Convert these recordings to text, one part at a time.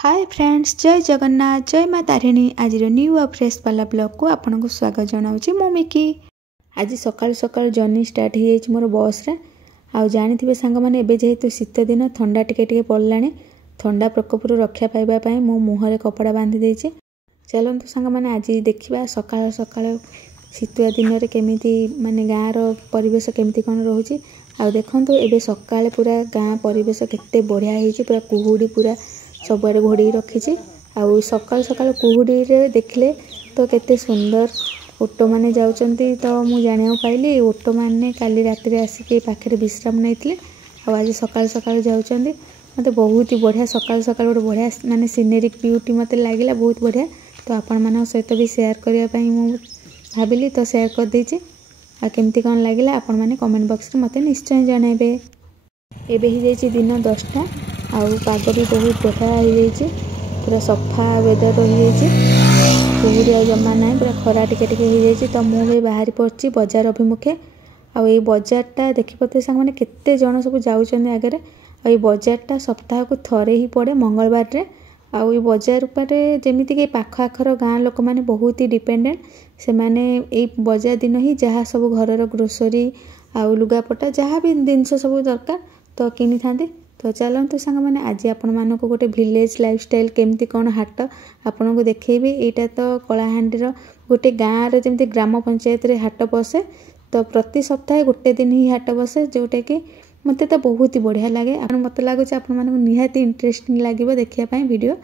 Hi friends, जय जगन्नाथ, जय माँ तारिणी। आज न्यू और फ्रेश वाला ब्लॉग को आपन को स्वागत जनाऊँ मो मिकी। आज सकाल सकाल जर्नी स्टार्ट हो जाए मोर बस रे। आ जानी सांग मैंने एवं जेहेतु शीत दिन थंडा टिके पड़ला, थंडा प्रकोप रक्षा पाइबापी मो मुहर कपड़ा बांधि देचे। चलतु सांग मैंने आज देखा सकाल सकाल शीतुआ दिन में केमी माने गाँव परिवेश केमती कौन रोचे। आ देखो एवं सकाल पूरा गाँ परिवेश केते बढ़िया होती, पूरा कुहुड़ी पूरा सबुआड़े घोड़े रखी। आउ सकाल सकाल कुहुड़ी रे देखले तो केते सुंदर ओटो माने जाउचंती। तो मु जानिया पाइली ओटो माने काली राति आसिक पाखे विश्राम नहीं आज सकाल सकाल जाउचंती। मते बहुत ही बढ़िया सकाल सकाल गोटे बढ़िया माने सीनेरिक ब्यूटी मते लागिला, बहुत बढ़िया। तो आपण मान सहित भी शेयर करने मु भाविली, तो शेयर कर देछि। आ केमती कौन लगिला आपण माने कमेंट बॉक्स रे मते निश्चय जणाइबे। एबे ही जाइछि दिन 10टा आउ पाग भी बहुत बढ़िया हो जाइए, पूरा सफा वेदर रही जाइए, कुहुड़ी जमा ना पूरा खरा टिके टिके हो जाइए। तो मुझे बाहरी पड़ी बजार अभिमुखे। आ बजारटा देखिपे सांग मैंने केते जन सब जाऊँ आगे। आ बजारटा सप्ताह को थरे ही पड़े मंगलवार रे। आ बजार पर जमीती कि पाख आखर गाँ लोक मैंने बहुत ही डिपेंडेंट, से माने बजार दिन ही जहाँ सब घर ग्रोसरी आउ लुगापटा जहाँ भी जिनस सब दरकार तो किनी था। तो चलतु सांग मैंने आज आपण मानक गोटे विलेज लाइफस्टाइल केमती कौन हाट आपन को देखेबी। यहाँ तो कलाहांडीर गोटे गाँव जमी ग्राम पंचायत रे हाट बसे। तो प्रति सप्ताह गोटे दिन ही हाट बसे, जोटा कि मत तो बहुत ही बढ़िया लगे। मत लगुच आप निहाती इंटरेस्टिंग लगे देखापी वीडियो।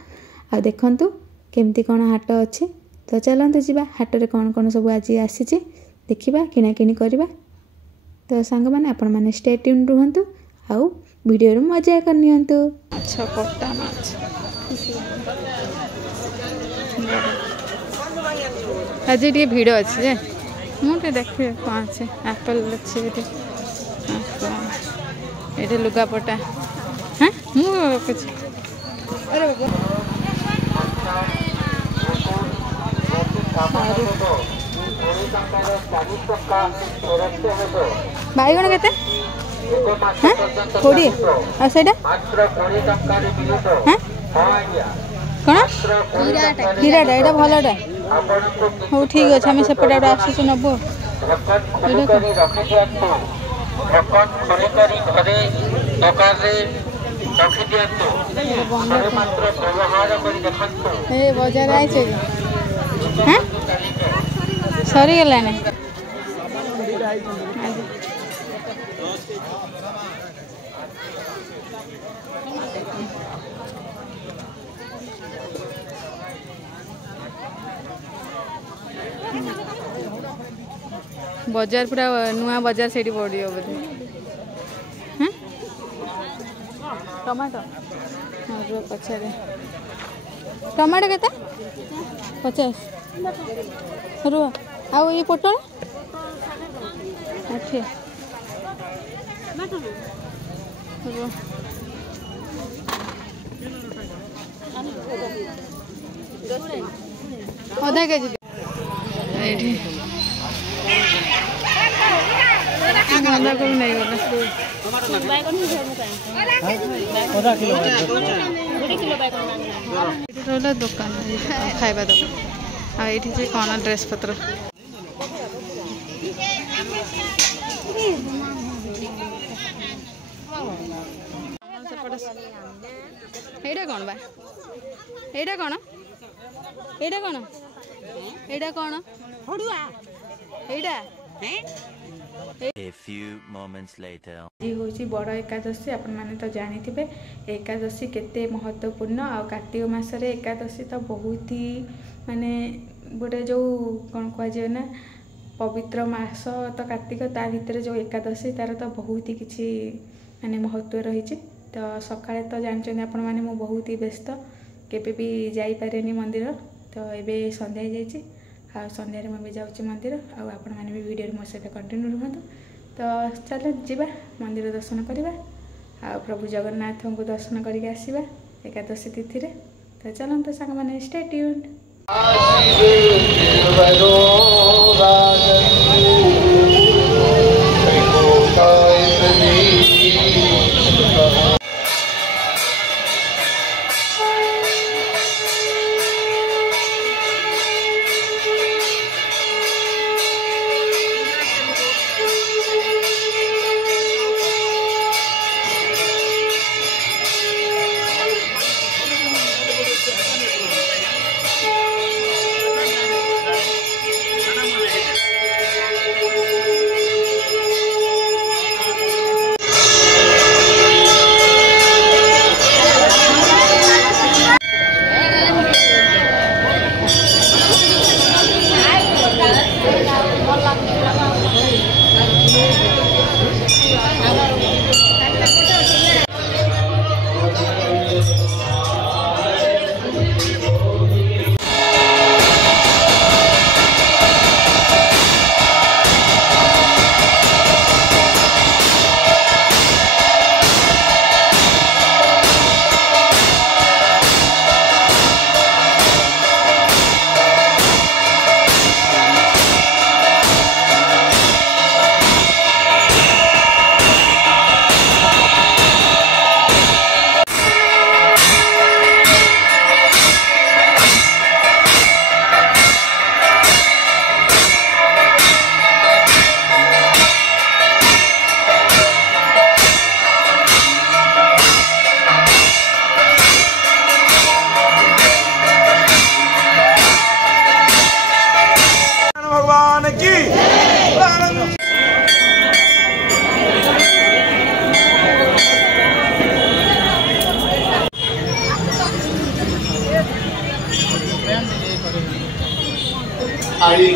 आ देखु केमती कौन हाट अच्छे। तो चलतु जा हाट रे कौन कौन सब आज आसी देखा किणाकिणी करवा। तो सांग मैंने आपण मैंने स्टे ट्यून रुहतु आउ वीडियो मजा करनी। अच्छा पट्टा माछ आज ये भिड़ अच्छे जे मुझे देखे कौन से एप्पल अच्छे ये लुगापटा। हाँ मुझे अरे बैगण केते कोड़े आ से कौन हीराटा यहाँ भलटा हो ठीक अच्छे। आम सेपटे आसुचु नबू बजार आई सरीगला बजार पूरा नुआ बजार से पड़ो बोधे। टमाटो पचारे टमाटो केते 50 रुआ आउ ये पोटल 80 आधा केजी बंदा को नहीं गला दुकान खाଇବା दुकान। आ ये कौन ड्रेस पत्र एटा कौन बा एटा कौन एटा कौन एटा कौन एटा A few moments later. ये होची बड़ एकादशी। आपण माने तो जानी थे एकादशी केते महत्वपूर्ण। आ कार्तिक मासरे एकादशी तो बहुत ही माने गोटे जो कौन कह जाए ना पवित्र मास तो कार्तिक ता भितर जो एकादशी तार तो बहुत ही किसी माने महत्व रही। तो सकाळे तो जानछन आपण माने मु बहुत ही व्यस्त केबे भी जाई पारेनी मंदिर। तो एबे संध्या जाइए आ संध्यारे मुझे जाऊँगी मंदिर। आपण मैंने भी वीडियो मो सहित कंटिन्यू रुहतु। तो चल जीवा मंदिर दर्शन करवा आ प्रभु जगन्नाथ को दर्शन करके आसवा एकादशी तिथि रे। तो चलते सांग मैंने स्टे ट्यून्ड।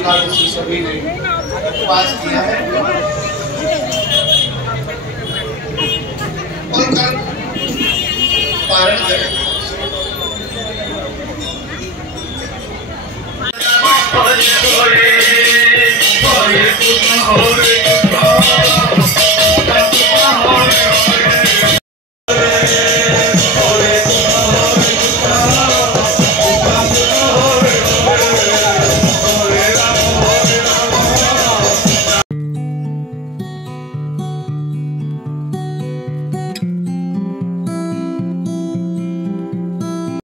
एकादशी सभी ने उपवास किया है और कल पारण करें।